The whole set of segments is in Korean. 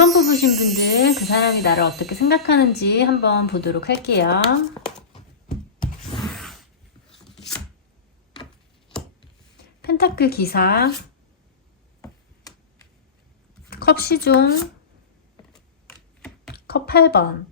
1번 뽑으신 분들 그 사람이 나를 어떻게 생각하는지 한번 보도록 할게요. 펜타클 기사, 컵 시종, 컵 8번.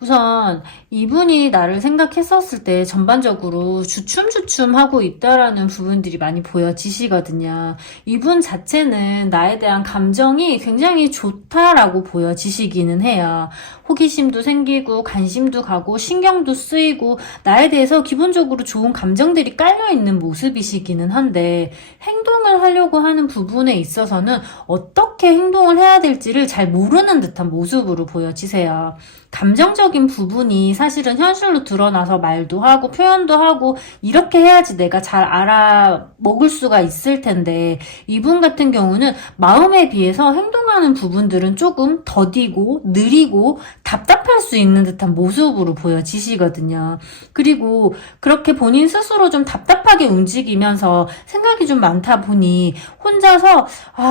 우선 이분이 나를 생각했었을 때 전반적으로 주춤주춤 하고 있다라는 부분들이 많이 보여지시거든요. 이분 자체는 나에 대한 감정이 굉장히 좋다라고 보여지시기는 해요. 호기심도 생기고 관심도 가고 신경도 쓰이고 나에 대해서 기본적으로 좋은 감정들이 깔려있는 모습이시기는 한데, 행동을 하려고 하는 부분에 있어서는 어떻게 행동을 해야 될지를 잘 모르는 듯한 모습으로 보여지세요. 감정적인 부분이 사실은 현실로 드러나서 말도 하고 표현도 하고 이렇게 해야지 내가 잘 알아먹을 수가 있을 텐데, 이분 같은 경우는 마음에 비해서 행동하는 부분들은 조금 더디고 느리고 답답할 수 있는 듯한 모습으로 보여지시거든요. 그리고 그렇게 본인 스스로 좀 답답하게 움직이면서 생각이 좀 많다 보니 혼자서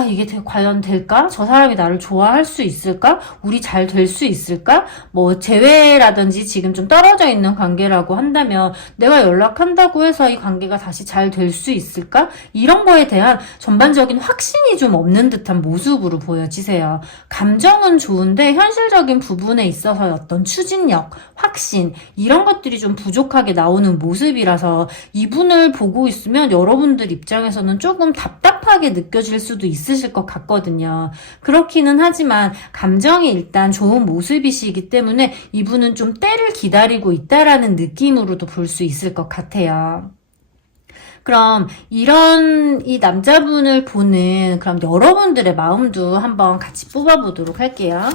이게 과연 될까? 저 사람이 나를 좋아할 수 있을까? 우리 잘 될 수 있을까? 뭐 재회라든지 지금 좀 떨어져 있는 관계라고 한다면 내가 연락한다고 해서 이 관계가 다시 잘 될 수 있을까? 이런 거에 대한 전반적인 확신이 좀 없는 듯한 모습으로 보여지세요. 감정은 좋은데 현실적인 부분에 있어서 어떤 추진력, 확신 이런 것들이 좀 부족하게 나오는 모습이라서 이분을 보고 있으면 여러분들 입장에서는 조금 답답하게 느껴질 수도 있으실 것 같거든요. 그렇기는 하지만 감정이 일단 좋은 모습이시기 때문에 이분은 좀 때를 기다리고 있다라는 느낌으로도 볼 수 있을 것 같아요. 그럼 이런 이 남자분을 보는 그럼 여러분들의 마음도 한번 같이 뽑아보도록 할게요.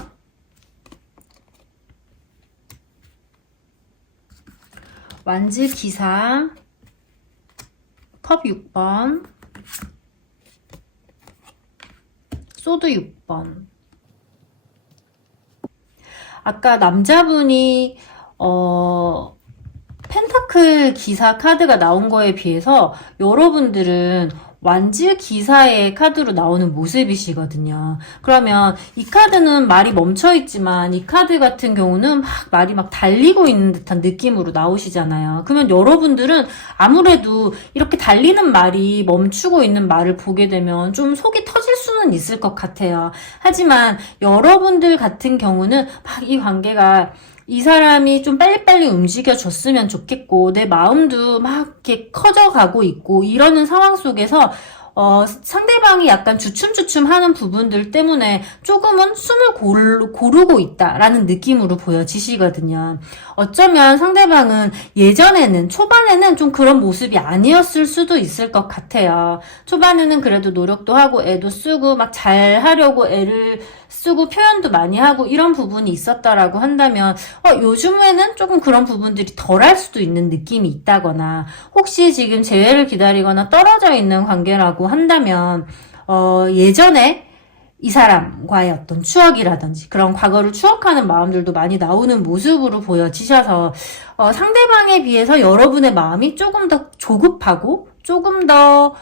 완즈 기사, 컵 6번, 소드 6번. 아까 남자분이 펜타클 기사 카드가 나온 거에 비해서 여러분들은 완즈 기사의 카드로 나오는 모습이시거든요. 그러면 이 카드는 말이 멈춰있지만 이 카드 같은 경우는 말이 달리고 있는 듯한 느낌으로 나오시잖아요. 그러면 여러분들은 아무래도 이렇게 달리는 말이 멈추고 있는 말을 보게 되면 좀 속이 터질 수는 있을 것 같아요. 하지만 여러분들 같은 경우는 이 관계가 이 사람이 좀 빨리빨리 움직여줬으면 좋겠고 내 마음도 이렇게 커져가고 있고 이러는 상황 속에서 상대방이 약간 주춤주춤 하는 부분들 때문에 조금은 숨을 고르고 있다라는 느낌으로 보여지시거든요. 어쩌면 상대방은 예전에는, 초반에는 좀 그런 모습이 아니었을 수도 있을 것 같아요. 초반에는 그래도 노력도 하고 애도 쓰고 잘 하려고 애를 쓰고 표현도 많이 하고 이런 부분이 있었다라고 한다면 요즘에는 조금 그런 부분들이 덜할 수도 있는 느낌이 있다거나, 혹시 지금 재회를 기다리거나 떨어져 있는 관계라고 한다면 예전에 이 사람과의 어떤 추억이라든지 그런 과거를 추억하는 마음들도 많이 나오는 모습으로 보여지셔서 상대방에 비해서 여러분의 마음이 조금 더 조급하고 조금 더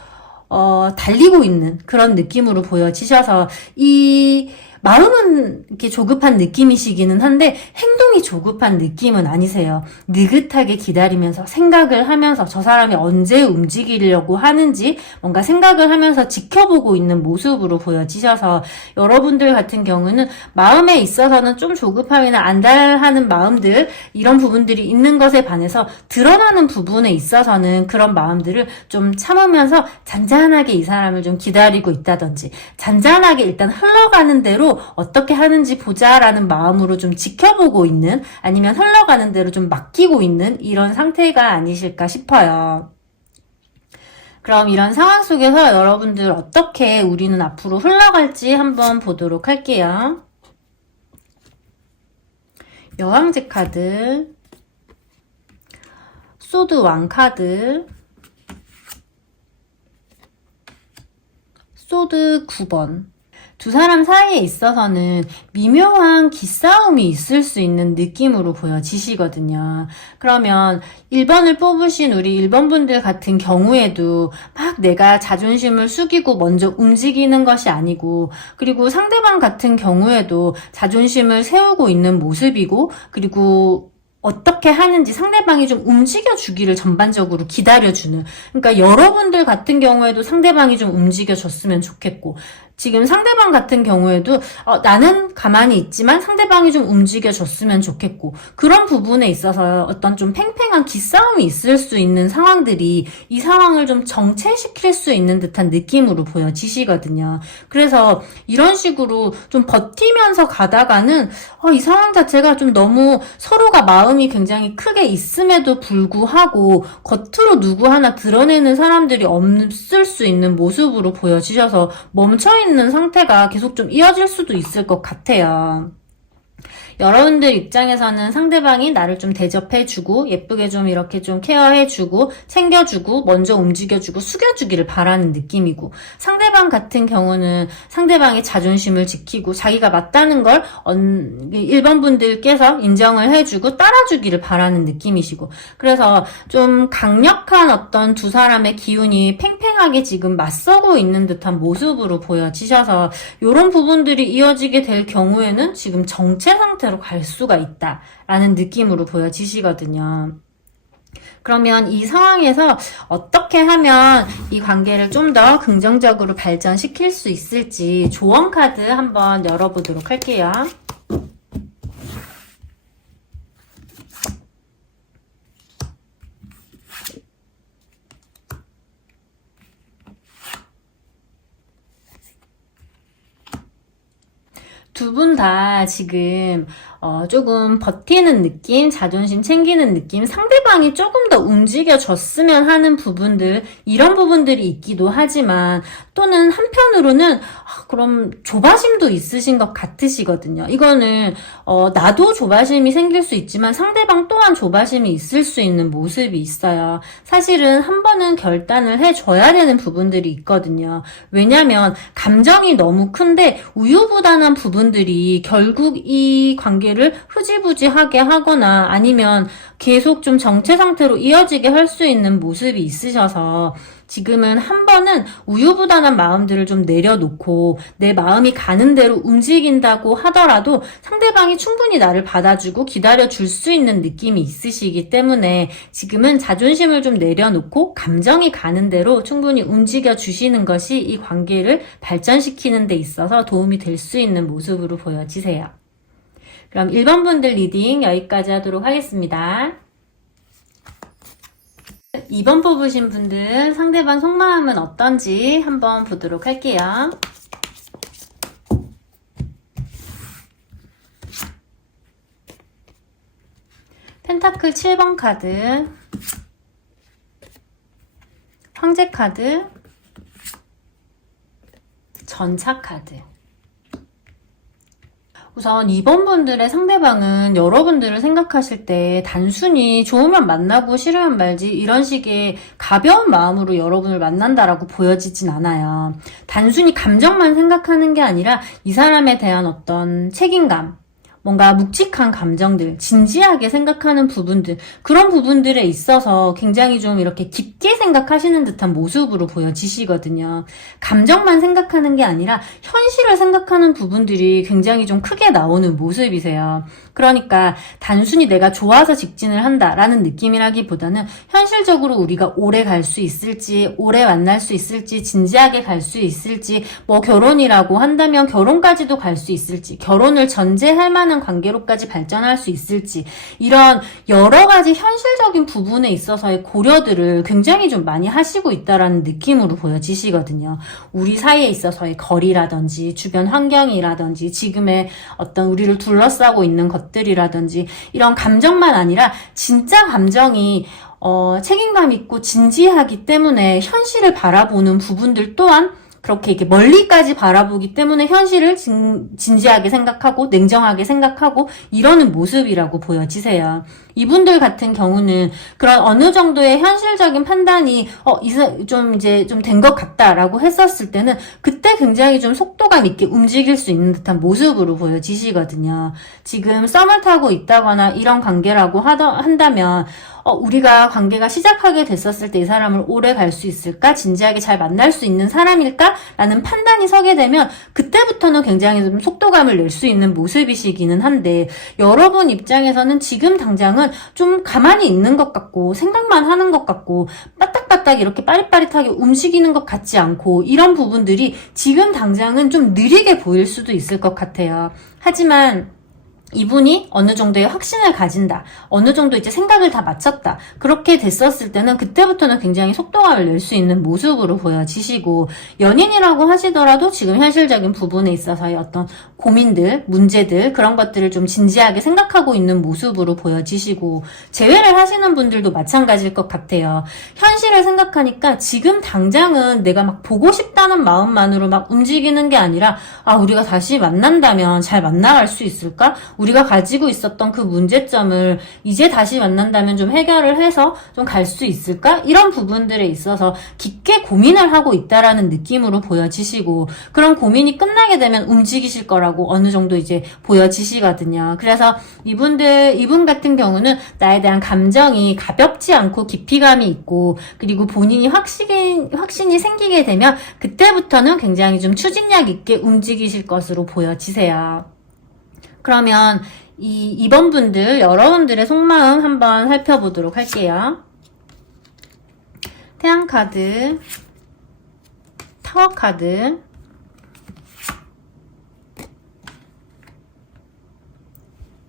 달리고 있는 그런 느낌으로 보여지셔서 이 마음은 이렇게 조급한 느낌이시기는 한데 행동이 조급한 느낌은 아니세요. 느긋하게 기다리면서 생각을 하면서 저 사람이 언제 움직이려고 하는지 뭔가 생각을 하면서 지켜보고 있는 모습으로 보여지셔서 여러분들 같은 경우는 마음에 있어서는 좀 조급함이나 안달하는 마음들 이런 부분들이 있는 것에 반해서 드러나는 부분에 있어서는 그런 마음들을 좀 참으면서 잔잔하게 이 사람을 좀 기다리고 있다든지 잔잔하게 일단 흘러가는 대로 어떻게 하는지 보자라는 마음으로 좀 지켜보고 있는, 아니면 흘러가는 대로 좀 맡기고 있는 이런 상태가 아니실까 싶어요. 그럼 이런 상황 속에서 여러분들 어떻게 우리는 앞으로 흘러갈지 한번 보도록 할게요. 여왕제 카드, 소드 왕 카드, 소드 9번. 두 사람 사이에 있어서는 미묘한 기싸움이 있을 수 있는 느낌으로 보여지시거든요. 그러면 1번을 뽑으신 우리 1번 분들 같은 경우에도 막 내가 자존심을 숙이고 먼저 움직이는 것이 아니고, 그리고 상대방 같은 경우에도 자존심을 세우고 있는 모습이고, 그리고 어떻게 하는지 상대방이 좀 움직여주기를 전반적으로 기다려주는, 그러니까 여러분들 같은 경우에도 상대방이 좀 움직여줬으면 좋겠고, 지금 상대방 같은 경우에도 나는 가만히 있지만 상대방이 좀 움직여줬으면 좋겠고, 그런 부분에 있어서 어떤 좀 팽팽한 기싸움이 있을 수 있는 상황들이 이 상황을 좀 정체시킬 수 있는 듯한 느낌으로 보여지시거든요. 그래서 이런 식으로 좀 버티면서 가다가는 이 상황 자체가 좀 너무 서로가 마음이 굉장히 크게 있음에도 불구하고 겉으로 누구 하나 드러내는 사람들이 없을 수 있는 모습으로 보여지셔서 멈춰있는 상태가 계속 좀 이어질 수도 있을 것 같아요. 여러분들 입장에서는 상대방이 나를 좀 대접해주고 예쁘게 좀 이렇게 좀 케어해주고 챙겨주고 먼저 움직여주고 숙여주기를 바라는 느낌이고, 상대방 같은 경우는 상대방의 자존심을 지키고 자기가 맞다는 걸 1번 분들께서 인정을 해주고 따라주기를 바라는 느낌이시고, 그래서 좀 강력한 어떤 두 사람의 기운이 팽팽하게 지금 맞서고 있는 듯한 모습으로 보여지셔서 이런 부분들이 이어지게 될 경우에는 지금 정체 상태로 갈 수가 있다라는 느낌으로 보여지시거든요. 그러면 이 상황에서 어떻게 하면 이 관계를 좀 더 긍정적으로 발전시킬 수 있을지 조언 카드 한번 열어보도록 할게요. 두 분 다 지금 조금 버티는 느낌, 자존심 챙기는 느낌, 상대방이 조금 더 움직여줬으면 하는 부분들, 이런 부분들이 있기도 하지만 또는 한편으로는 그럼 조바심도 있으신 것 같으시거든요. 이거는 나도 조바심이 생길 수 있지만 상대방 또한 조바심이 있을 수 있는 모습이 있어요. 사실은 한 번은 결단을 해줘야 되는 부분들이 있거든요. 왜냐면 감정이 너무 큰데 우유부단한 부분들이 결국 이 관계를 흐지부지하게 하거나 아니면 계속 좀 정체 상태로 이어지게 할 수 있는 모습이 있으셔서 지금은 한 번은 우유부단한 마음들을 좀 내려놓고 내 마음이 가는 대로 움직인다고 하더라도 상대방이 충분히 나를 받아주고 기다려줄 수 있는 느낌이 있으시기 때문에 지금은 자존심을 좀 내려놓고 감정이 가는 대로 충분히 움직여주시는 것이 이 관계를 발전시키는 데 있어서 도움이 될 수 있는 모습으로 보여지세요. 그럼 1번 분들 리딩 여기까지 하도록 하겠습니다. 2번 뽑으신 분들 상대방 속마음은 어떤지 한번 보도록 할게요. 펜타클 7번 카드, 황제 카드, 전차 카드. 우선 2번 분들의 상대방은 여러분들을 생각하실 때 단순히 좋으면 만나고 싫으면 말지 이런 식의 가벼운 마음으로 여러분을 만난다라고 보여지진 않아요. 단순히 감정만 생각하는 게 아니라 이 사람에 대한 어떤 책임감, 뭔가 묵직한 감정들, 진지하게 생각하는 부분들, 그런 부분들에 있어서 굉장히 좀 이렇게 깊게 생각하시는 듯한 모습으로 보여지시거든요. 감정만 생각하는 게 아니라 현실을 생각하는 부분들이 굉장히 좀 크게 나오는 모습이세요. 그러니까 단순히 내가 좋아서 직진을 한다라는 느낌이라기보다는 현실적으로 우리가 오래 갈 수 있을지, 오래 만날 수 있을지, 진지하게 갈 수 있을지, 뭐 결혼이라고 한다면 결혼까지도 갈 수 있을지, 결혼을 전제할 만한 관계로까지 발전할 수 있을지, 이런 여러 가지 현실적인 부분에 있어서의 고려들을 굉장히 좀 많이 하시고 있다라는 느낌으로 보여지시거든요. 우리 사이에 있어서의 거리라든지 주변 환경이라든지 지금의 어떤 우리를 둘러싸고 있는 것들이라든지 이런 감정만 아니라 진짜 감정이 책임감 있고 진지하기 때문에 현실을 바라보는 부분들 또한 그렇게 이렇게 멀리까지 바라보기 때문에 현실을 진지하게 생각하고 냉정하게 생각하고 이러는 모습이라고 보여지세요. 이분들 같은 경우는 그런 어느 정도의 현실적인 판단이 좀 된 것 같다라고 했었을 때는 그때 굉장히 좀 속도감 있게 움직일 수 있는 듯한 모습으로 보여지시거든요. 지금 썸을 타고 있다거나 이런 관계라고 한다면 우리가 관계가 시작하게 됐었을 때 이 사람을 오래 갈 수 있을까? 진지하게 잘 만날 수 있는 사람일까? 라는 판단이 서게 되면 그때부터는 굉장히 좀 속도감을 낼 수 있는 모습이시기는 한데 여러분 입장에서는 지금 당장은 좀 가만히 있는 것 같고 생각만 하는 것 같고 빠딱빠딱 이렇게 빠릿빠릿하게 움직이는 것 같지 않고 이런 부분들이 지금 당장은 좀 느리게 보일 수도 있을 것 같아요. 하지만 이분이 어느 정도의 확신을 가진다. 어느 정도 이제 생각을 다 마쳤다. 그렇게 됐었을 때는 그때부터는 굉장히 속도감을 낼 수 있는 모습으로 보여지시고 연인이라고 하시더라도 지금 현실적인 부분에 있어서의 어떤 고민들, 문제들 그런 것들을 좀 진지하게 생각하고 있는 모습으로 보여지시고 재회를 하시는 분들도 마찬가지일 것 같아요. 현실을 생각하니까 지금 당장은 내가 막 보고 싶다는 마음만으로 막 움직이는 게 아니라 우리가 다시 만난다면 잘 만나갈 수 있을까? 우리가 가지고 있었던 그 문제점을 이제 다시 만난다면 좀 해결을 해서 좀 갈 수 있을까? 이런 부분들에 있어서 깊게 고민을 하고 있다라는 느낌으로 보여지시고 그런 고민이 끝나게 되면 움직이실 거라고 어느 정도 이제 보여지시거든요. 그래서 이분 같은 경우는 나에 대한 감정이 가볍지 않고 깊이감이 있고 그리고 본인이 확신이 생기게 되면 그때부터는 굉장히 좀 추진력 있게 움직이실 것으로 보여지세요. 그러면 이번 분들 여러분들의 속마음 한번 살펴보도록 할게요. 태양 카드, 타워 카드,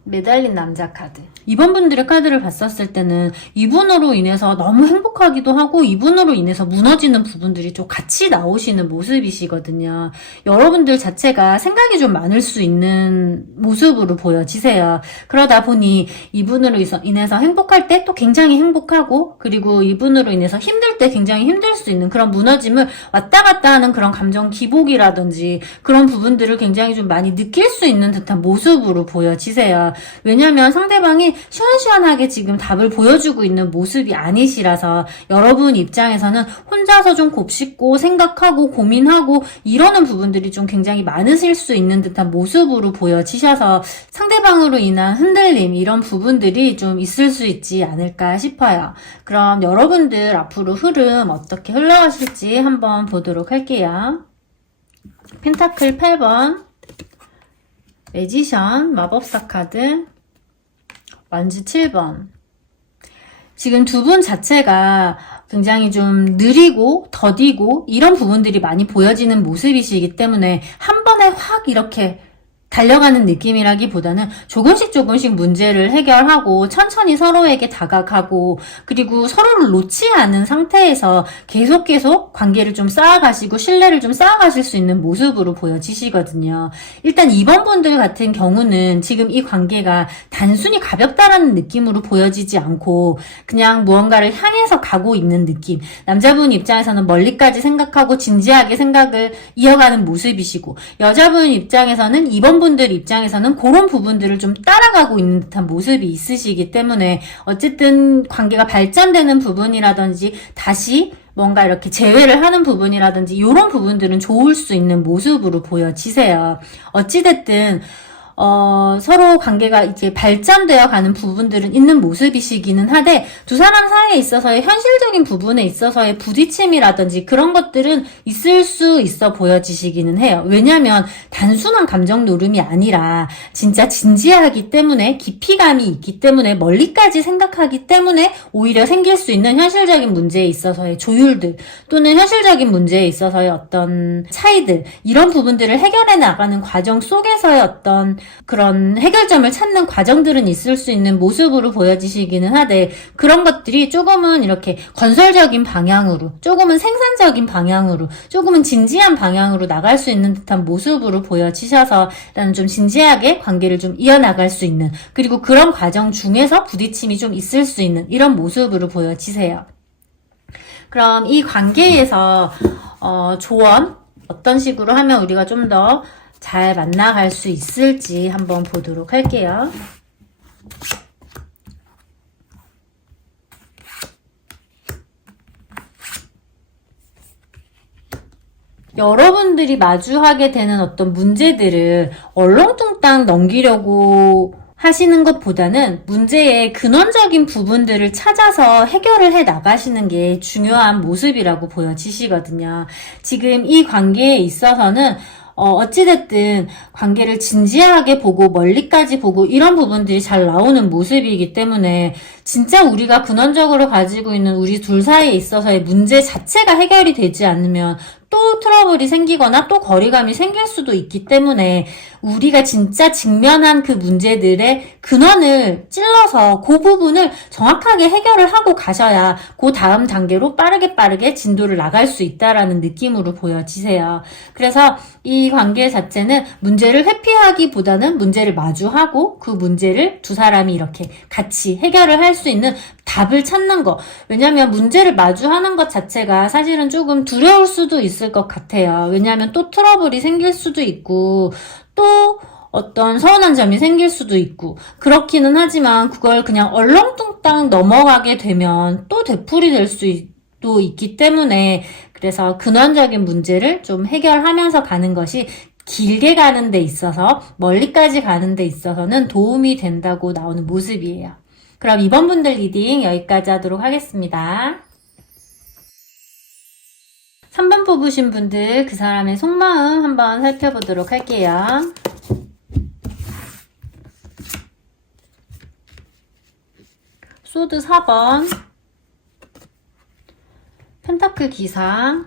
매달린 남자 카드. 이번 분들의 카드를 봤었을 때는 이분으로 인해서 너무 행복하기도 하고 이분으로 인해서 무너지는 부분들이 좀 같이 나오시는 모습이시거든요. 여러분들 자체가 생각이 좀 많을 수 있는 모습으로 보여지세요. 그러다 보니 이분으로 인해서 행복할 때 또 굉장히 행복하고 그리고 이분으로 인해서 힘들 때 굉장히 힘들 수 있는 그런 무너짐을 왔다 갔다 하는 그런 감정 기복이라든지 그런 부분들을 굉장히 좀 많이 느낄 수 있는 듯한 모습으로 보여지세요. 왜냐면 상대방이 시원시원하게 지금 답을 보여주고 있는 모습이 아니시라서 여러분 입장에서는 혼자서 좀 곱씹고 생각하고 고민하고 이러는 부분들이 좀 굉장히 많으실 수 있는 듯한 모습으로 보여지셔서 상대방으로 인한 흔들림 이런 부분들이 좀 있을 수 있지 않을까 싶어요. 그럼 여러분들 앞으로 흐름 어떻게 흘러가실지 한번 보도록 할게요. 펜타클 8번 매지션, 마법사 카드, 완지 7번. 지금 두 분 자체가 굉장히 좀 느리고 더디고 이런 부분들이 많이 보여지는 모습이시기 때문에 한 번에 확 이렇게 달려가는 느낌이라기보다는 조금씩 문제를 해결하고 천천히 서로에게 다가가고 그리고 서로를 놓지 않은 상태에서 계속 관계를 좀 쌓아가시고 신뢰를 좀 쌓아가실 수 있는 모습으로 보여지시거든요. 일단 이번 분들 같은 경우는 지금 이 관계가 단순히 가볍다라는 느낌으로 보여지지 않고 그냥 무언가를 향해서 가고 있는 느낌. 남자분 입장에서는 멀리까지 생각하고 진지하게 생각을 이어가는 모습이시고 여자분 입장에서는 이번 분들 입장에서는 그런 부분들을 좀 따라가고 있는 듯한 모습이 있으시기 때문에 어쨌든 관계가 발전되는 부분이라든지 다시 뭔가 이렇게 재회를 하는 부분이라든지 이런 부분들은 좋을 수 있는 모습으로 보여지세요. 어찌됐든 서로 관계가 이제 발전되어 가는 부분들은 있는 모습이시기는 하되 두 사람 사이에 있어서의 현실적인 부분에 있어서의 부딪힘이라든지 그런 것들은 있을 수 있어 보여지시기는 해요. 왜냐하면 단순한 감정 노름이 아니라 진짜 진지하기 때문에 깊이감이 있기 때문에 멀리까지 생각하기 때문에 오히려 생길 수 있는 현실적인 문제에 있어서의 조율들 또는 현실적인 문제에 있어서의 어떤 차이들 이런 부분들을 해결해 나가는 과정 속에서의 어떤 그런 해결점을 찾는 과정들은 있을 수 있는 모습으로 보여지시기는 하되 그런 것들이 조금은 이렇게 건설적인 방향으로 조금은 생산적인 방향으로 조금은 진지한 방향으로 나갈 수 있는 듯한 모습으로 보여지셔서 나는 좀 진지하게 관계를 좀 이어나갈 수 있는 그리고 그런 과정 중에서 부딪힘이 좀 있을 수 있는 이런 모습으로 보여지세요. 그럼 이 관계에서 조언 어떤 식으로 하면 우리가 좀 더 잘 만나갈 수 있을지 한번 보도록 할게요. 여러분들이 마주하게 되는 어떤 문제들을 얼렁뚱땅 넘기려고 하시는 것보다는 문제의 근원적인 부분들을 찾아서 해결을 해 나가시는 게 중요한 모습이라고 보여지시거든요. 지금 이 관계에 있어서는 어찌됐든 관계를 진지하게 보고 멀리까지 보고 이런 부분들이 잘 나오는 모습이기 때문에 진짜 우리가 근원적으로 가지고 있는 우리 둘 사이에 있어서의 문제 자체가 해결이 되지 않으면 또 트러블이 생기거나 또 거리감이 생길 수도 있기 때문에 우리가 진짜 직면한 그 문제들의 근원을 찔러서 그 부분을 정확하게 해결을 하고 가셔야 그 다음 단계로 빠르게 진도를 나갈 수 있다라는 느낌으로 보여지세요. 그래서 이 관계 자체는 문제를 회피하기보다는 문제를 마주하고 그 문제를 두 사람이 이렇게 같이 해결을 할 수 있는 답을 찾는 거. 왜냐면 문제를 마주하는 것 자체가 사실은 조금 두려울 수도 있을 것 같아요. 왜냐면 또 트러블이 생길 수도 있고 또 어떤 서운한 점이 생길 수도 있고 그렇기는 하지만 그걸 그냥 얼렁뚱땅 넘어가게 되면 또 되풀이될 수도 있기 때문에 그래서 근원적인 문제를 좀 해결하면서 가는 것이 길게 가는 데 있어서 멀리까지 가는 데 있어서는 도움이 된다고 나오는 모습이에요. 그럼 이번 분들 리딩 여기까지 하도록 하겠습니다. 3번 뽑으신 분들 그 사람의 속마음 한번 살펴보도록 할게요. 소드 4번, 펜타클 기사,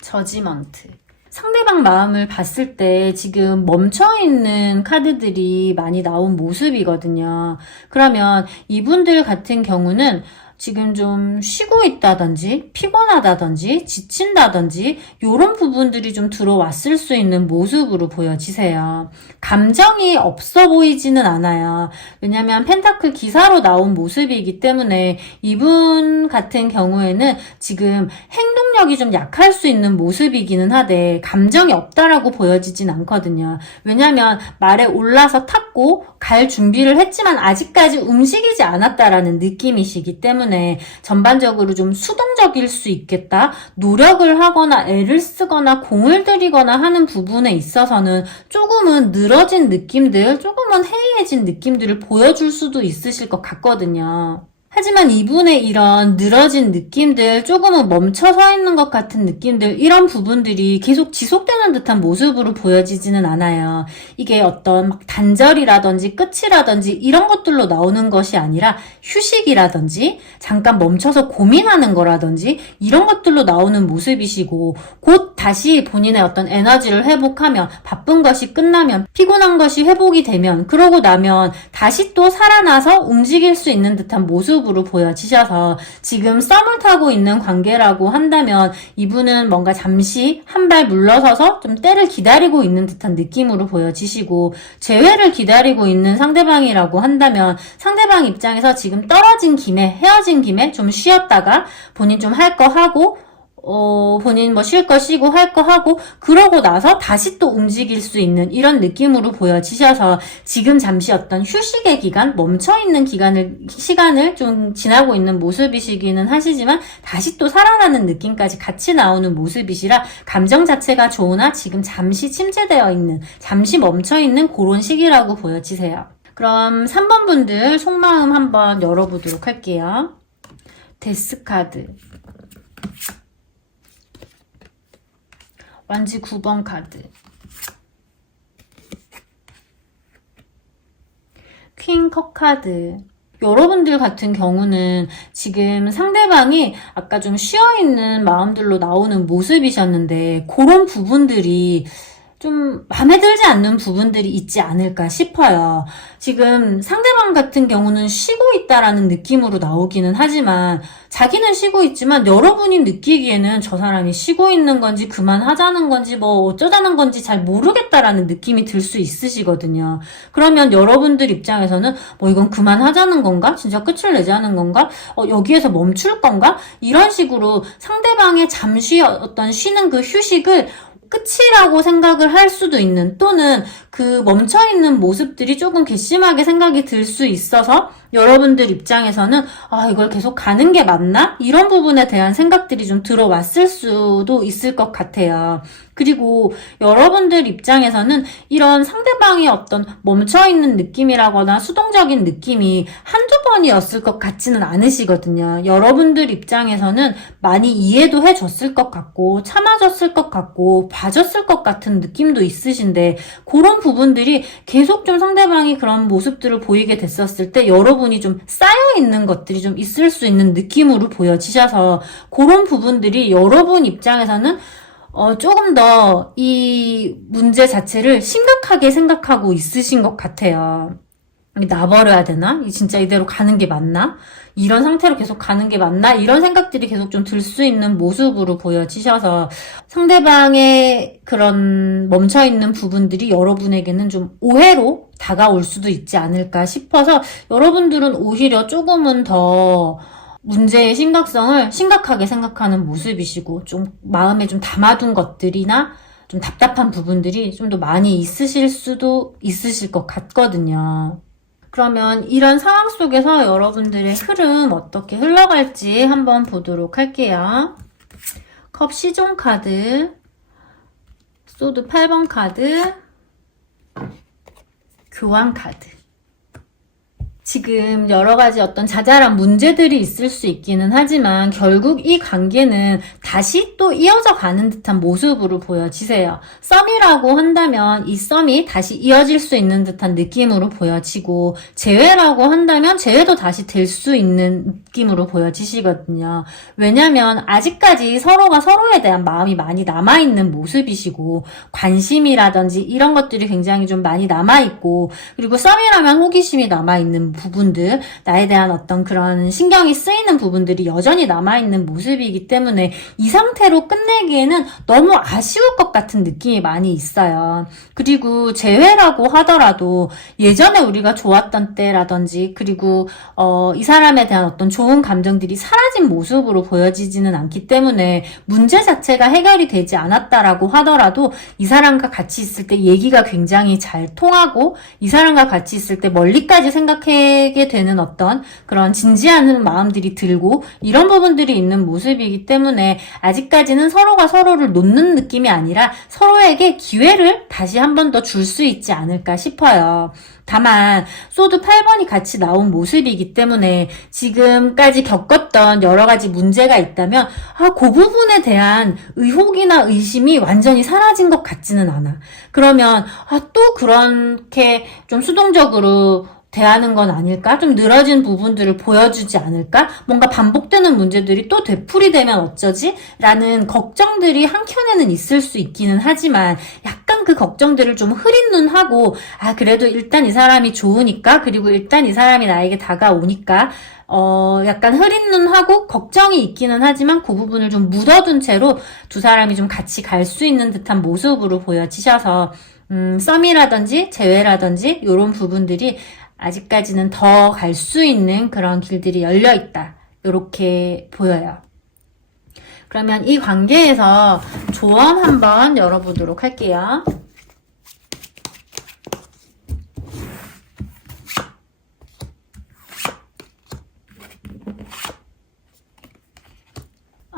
저지먼트. 상대방 마음을 봤을 때 지금 멈춰있는 카드들이 많이 나온 모습이거든요. 그러면 이분들 같은 경우는 지금 좀 쉬고 있다든지 피곤하다든지 지친다든지 이런 부분들이 좀 들어왔을 수 있는 모습으로 보여지세요. 감정이 없어 보이지는 않아요. 왜냐면 펜타클 기사로 나온 모습이기 때문에 이분 같은 경우에는 지금 행동력이 좀 약할 수 있는 모습이기는 하되 감정이 없다라고 보여지진 않거든요. 왜냐면 말에 올라서 탔고 갈 준비를 했지만 아직까지 움직이지 않았다라는 느낌이시기 때문에 전반적으로 좀 수동적일 수 있겠다. 노력을 하거나 애를 쓰거나 공을 들이거나 하는 부분에 있어서는 조금은 늘어진 느낌들, 조금은 해이해진 느낌들을 보여줄 수도 있으실 것 같거든요. 하지만 이분의 이런 늘어진 느낌들, 조금은 멈춰 서 있는 것 같은 느낌들, 이런 부분들이 계속 지속되는 듯한 모습으로 보여지지는 않아요. 이게 어떤 막 단절이라든지 끝이라든지 이런 것들로 나오는 것이 아니라 휴식이라든지 잠깐 멈춰서 고민하는 거라든지 이런 것들로 나오는 모습이시고 곧 다시 본인의 어떤 에너지를 회복하면 바쁜 것이 끝나면 피곤한 것이 회복이 되면 그러고 나면 다시 또 살아나서 움직일 수 있는 듯한 모습으로 보여지셔서 지금 썸을 타고 있는 관계라고 한다면 이분은 뭔가 잠시 한 발 물러서서 좀 때를 기다리고 있는 듯한 느낌으로 보여지시고 재회를 기다리고 있는 상대방이라고 한다면 상대방 입장에서 지금 떨어진 김에 헤어진 김에 좀 쉬었다가 본인 좀 할 거 하고 본인 뭐 쉴 거 쉬고 할 거 하고 그러고 나서 다시 또 움직일 수 있는 이런 느낌으로 보여지셔서 지금 잠시 어떤 휴식의 기간, 멈춰있는 시간을 좀 지나고 있는 모습이시기는 하시지만 다시 또 살아나는 느낌까지 같이 나오는 모습이시라 감정 자체가 좋으나 지금 잠시 침체되어 있는, 잠시 멈춰있는 그런 시기라고 보여지세요. 그럼 3번 분들 속마음 한번 열어보도록 할게요. 데스 카드. 완지 9번 카드. 퀸 컵 카드. 여러분들 같은 경우는 지금 상대방이 아까 좀 쉬어있는 마음들로 나오는 모습이셨는데 그런 부분들이 좀 마음에 들지 않는 부분들이 있지 않을까 싶어요. 지금 상대방 같은 경우는 쉬고 있다라는 느낌으로 나오기는 하지만 자기는 쉬고 있지만 여러분이 느끼기에는 저 사람이 쉬고 있는 건지 그만하자는 건지 뭐 어쩌자는 건지 잘 모르겠다라는 느낌이 들 수 있으시거든요. 그러면 여러분들 입장에서는 뭐 이건 그만하자는 건가? 진짜 끝을 내자는 건가? 여기에서 멈출 건가? 이런 식으로 상대방의 잠시 어떤 쉬는 그 휴식을 끝이라고 생각을 할 수도 있는, 또는 그 멈춰있는 모습들이 조금 괘씸하게 생각이 들 수 있어서 여러분들 입장에서는 이걸 계속 가는 게 맞나? 이런 부분에 대한 생각들이 좀 들어왔을 수도 있을 것 같아요. 그리고 여러분들 입장에서는 이런 상대방의 어떤 멈춰있는 느낌이라거나 수동적인 느낌이 한두 번이었을 것 같지는 않으시거든요. 여러분들 입장에서는 많이 이해도 해줬을 것 같고 참아줬을 것 같고 봐줬을 것 같은 느낌도 있으신데, 그런 부분들이 계속 좀 상대방이 그런 모습들을 보이게 됐었을 때 여러분이 좀 쌓여있는 것들이 좀 있을 수 있는 느낌으로 보여지셔서, 그런 부분들이 여러분 입장에서는 조금 더 이 문제 자체를 심각하게 생각하고 있으신 것 같아요. 놔버려야 되나? 진짜 이대로 가는 게 맞나? 이런 상태로 계속 가는 게 맞나? 이런 생각들이 계속 좀 들 수 있는 모습으로 보여지셔서 상대방의 그런 멈춰있는 부분들이 여러분에게는 좀 오해로 다가올 수도 있지 않을까 싶어서, 여러분들은 오히려 조금은 더 문제의 심각성을 심각하게 생각하는 모습이시고, 좀 마음에 좀 담아둔 것들이나 좀 답답한 부분들이 좀 더 많이 있으실 수도 있으실 것 같거든요. 그러면 이런 상황 속에서 여러분들의 흐름 어떻게 흘러갈지 한번 보도록 할게요. 컵 시종 카드, 소드 8번 카드, 교환 카드. 지금 여러 가지 어떤 자잘한 문제들이 있을 수 있기는 하지만 결국 이 관계는 다시 또 이어져 가는 듯한 모습으로 보여지세요. 썸이라고 한다면 이 썸이 다시 이어질 수 있는 듯한 느낌으로 보여지고, 재회라고 한다면 재회도 다시 될 수 있는 느낌으로 보여지시거든요. 왜냐면 아직까지 서로가 서로에 대한 마음이 많이 남아있는 모습이시고, 관심이라든지 이런 것들이 굉장히 좀 많이 남아있고, 그리고 썸이라면 호기심이 남아있는 부분들, 나에 대한 어떤 그런 신경이 쓰이는 부분들이 여전히 남아있는 모습이기 때문에 이 상태로 끝내기에는 너무 아쉬울 것 같은 느낌이 많이 있어요. 그리고 재회라고 하더라도 예전에 우리가 좋았던 때라든지, 그리고 이 사람에 대한 어떤 좋은 감정들이 사라진 모습으로 보여지지는 않기 때문에 문제 자체가 해결이 되지 않았다라고 하더라도 이 사람과 같이 있을 때 얘기가 굉장히 잘 통하고, 이 사람과 같이 있을 때 멀리까지 생각하게 되는 어떤 그런 진지한 마음들이 들고, 이런 부분들이 있는 모습이기 때문에 아직까지는 서로가 서로를 놓는 느낌이 아니라 서로에게 기회를 다시 한 번 더 줄 수 있지 않을까 싶어요. 다만 소드 8번이 같이 나온 모습이기 때문에 지금까지 겪었던 여러 가지 문제가 있다면 그 부분에 대한 의혹이나 의심이 완전히 사라진 것 같지는 않아. 그러면 또 그렇게 좀 수동적으로 대하는 건 아닐까? 좀 늘어진 부분들을 보여주지 않을까? 뭔가 반복되는 문제들이 또 되풀이되면 어쩌지? 라는 걱정들이 한켠에는 있을 수 있기는 하지만, 약간 그 걱정들을 좀 흐린 눈 하고, 그래도 일단 이 사람이 좋으니까, 그리고 일단 이 사람이 나에게 다가오니까, 약간 흐린 눈 하고 걱정이 있기는 하지만 그 부분을 좀 묻어둔 채로 두 사람이 좀 같이 갈 수 있는 듯한 모습으로 보여지셔서, 썸이라든지 재회라든지 이런 부분들이 아직까지는 더 갈 수 있는 그런 길들이 열려있다, 이렇게 보여요. 그러면 이 관계에서 조언 한번 열어보도록 할게요.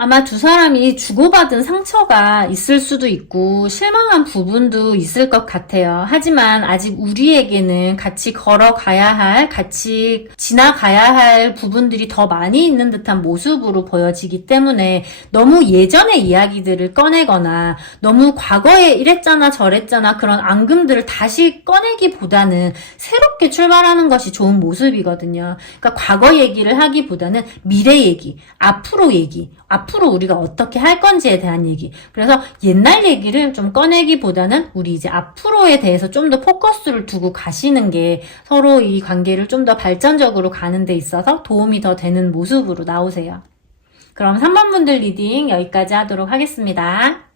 아마 두 사람이 주고받은 상처가 있을 수도 있고 실망한 부분도 있을 것 같아요. 하지만 아직 우리에게는 같이 걸어가야 할, 같이 지나가야 할 부분들이 더 많이 있는 듯한 모습으로 보여지기 때문에 너무 예전의 이야기들을 꺼내거나 너무 과거에 이랬잖아 저랬잖아 그런 앙금들을 다시 꺼내기보다는 새롭게 출발하는 것이 좋은 모습이거든요. 그러니까 과거 얘기를 하기보다는 미래 얘기, 앞으로 얘기, 앞으로 앞으로 우리가 어떻게 할 건지에 대한 얘기. 그래서 옛날 얘기를 좀 꺼내기보다는 우리 이제 앞으로에 대해서 좀 더 포커스를 두고 가시는 게 서로 이 관계를 좀 더 발전적으로 가는 데 있어서 도움이 더 되는 모습으로 나오세요. 그럼 3번 분들 리딩 여기까지 하도록 하겠습니다.